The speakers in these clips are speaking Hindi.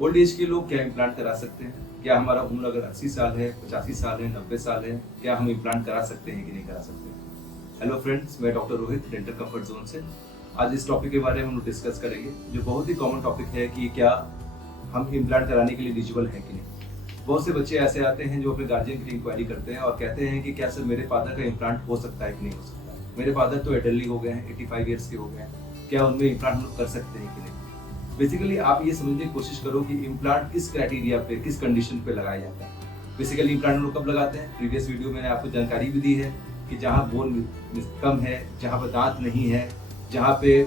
ओल्ड एज के लोग क्या इम्प्लांट करा सकते हैं? क्या हमारा उम्र अगर 80 साल है, 85 साल है, 90 साल है, क्या हम इम्प्लांट करा सकते हैं कि नहीं करा सकते? हेलो फ्रेंड्स, मैं doctor Rohit, dental comfort zone से। आज इस टॉपिक के बारे में हम डिस्कस करेंगे, जो बहुत ही कॉमन टॉपिक है कि क्या हम इम्प्लांट कराने के लिए एलिजिबल हैं कि नहीं। बहुत से बच्चे ऐसे आते हैं जो अपने गार्जियन की इंक्वायरी करते हैं और कहते हैं कि क्या सर मेरे फादर का इम्प्लांट हो सकता है कि नहीं हो सकता है। मेरे फादर तो एडल्टली हो गए हैं, 85 ईयर्स के हो गए हैं, क्या उनमें इम्प्लांट हम लोग कर सकते हैं कि नहीं। बेसिकली आप ये समझने की कोशिश करो कि इम्प्लांट किस क्राइटेरिया पे, किस कंडीशन पे लगाया जाता है। बेसिकली इम्प्लांट हम लोग कब लगाते हैं? प्रीवियस वीडियो में मैंने आपको जानकारी भी दी है कि जहाँ बोन कम है, जहाँ पर दांत नहीं है, जहाँ पे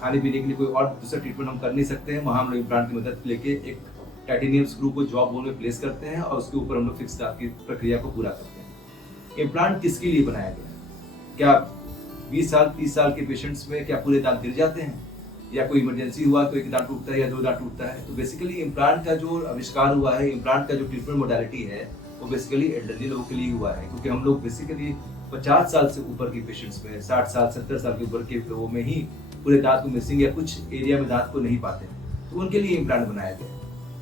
खाने पीने के लिए कोई और दूसरा ट्रीटमेंट हम कर नहीं सकते हैं, वहाँ हम लोग इम्प्लांट की मदद लेके एक टाइटेनियम स्क्रू को जॉ बोन में प्लेस करते हैं और उसके ऊपर हम लोग फिक्स दांत की प्रक्रिया को पूरा करते हैं। इम्प्लांट किसके लिए बनाया गया? क्या 20 साल 30 साल के पेशेंट्स में क्या पूरे दांत गिर जाते हैं, या कोई इमरजेंसी हुआ तो एक दांत टूटता है या 2 दांत टूटता है? तो बेसिकली इम्प्लांट का जो आविष्कार हुआ है, इम्प्लांट का जो ट्रीटमेंट मोडालिटी है, वो बेसिकली एल्डरली लोगों के लिए हुआ है, क्योंकि हम लोग बेसिकली 50 साल से ऊपर के पेशेंट्स में, 60 साल 70 साल के ऊपर के लोगों में ही पूरे दांत को मिसिंग या कुछ एरिया में दांत को नहीं पाते, तो उनके लिए इम्प्लांट बनाया गया है।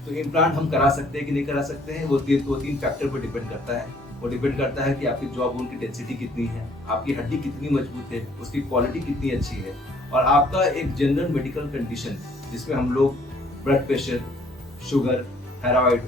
तो इम्प्लांट हम करा सकते हैं कि नहीं करा सकते हैं, वो तीन फैक्टर पर डिपेंड करता है। वो डिपेंड करता है कि आपकी जॉ बोन की डेंसिटी कितनी है, आपकी हड्डी कितनी मजबूत है, उसकी क्वालिटी कितनी अच्छी है, और आपका एक जनरल मेडिकल कंडीशन जिसमें हम लोग blood pressure, sugar, thyroid,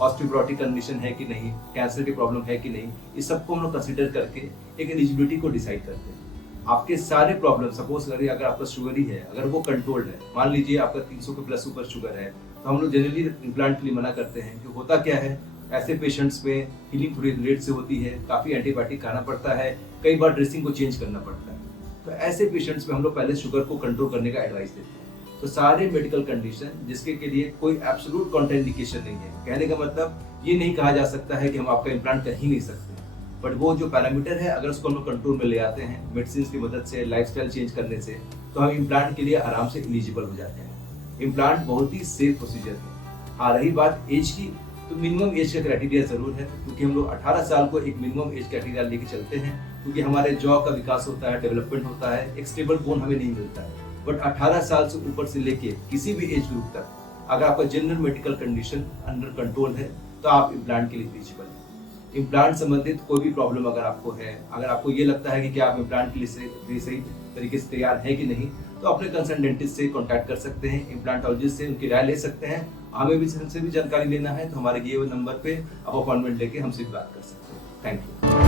osteoporotic condition है कि नहीं, कैंसर की प्रॉब्लम है कि नहीं, इस सबको हम लोग कंसिडर करके एक एलिजिबिलिटी को डिसाइड करते हैं। आपके सारे प्रॉब्लम, सपोज करिए अगर आपका शुगर ही है, अगर वो कंट्रोल्ड है, मान लीजिए आपका 300 के प्लस ऊपर शुगर है, तो हम लोग जनरली इम्प्लांट के लिए मना करते हैं। कि होता क्या है, ऐसे पेशेंट्स में हीलिंग थोड़ी लेट से होती है, काफ़ी एंटीबायोटिक खाना पड़ता है, कई बार ड्रेसिंग को चेंज करना पड़ता है। तो ऐसे पेशेंट्स में हम लोग पहले शुगर को कंट्रोल करने का एडवाइस देते हैं। तो सारे मेडिकल कंडीशन जिसके के लिए कोई एब्सोल्यूट कॉन्ट्राइंडिकेशन नहीं है, कहने का मतलब ये नहीं कहा जा सकता है कि हम आपका इम्प्लांट कर ही नहीं सकते, बट वो जो पैरामीटर है अगर उसको हम लोग कंट्रोल में ले आते हैं मेडिसिन की मदद से, लाइफस्टाइल चेंज करने से, तो हम इम्प्लांट के लिए आराम से एलिजिबल हो जाते हैं। इम्प्लांट बहुत ही सेफ प्रोसीजर है। आ रही बात एज की, तो मिनिमम एज का क्राइटेरिया जरूर है, क्योंकि हम लोग 18 साल को एक मिनिमम एज क्राइटेरिया लेके चलते हैं, क्योंकि हमारे जॉ का विकास होता है, डेवलपमेंट होता है, एक स्टेबल बोन हमें नहीं मिलता है। बट 18 साल से ऊपर से लेके किसी भी एज ग्रुप तक अगर आपका general medical condition under control है, तो आप इम्प्लांट के लिए एलिजिबल है। इम्प्लांट संबंधित कोई भी प्रॉब्लम अगर आपको है, अगर आपको ये लगता है कि क्या आप इम्प्लांट के लिए सही तरीके से तैयार है कि नहीं, तो अपने कंसर्न डेंटिस्ट से कांटेक्ट कर सकते हैं, इम्प्लांटोलॉजिस्ट से उनकी राय ले सकते हैं। हमें भी हमसे भी जानकारी लेना है तो हमारे दिए हुए नंबर पे आप अपॉइंटमेंट लेके हमसे बात कर सकते हैं। Thank you.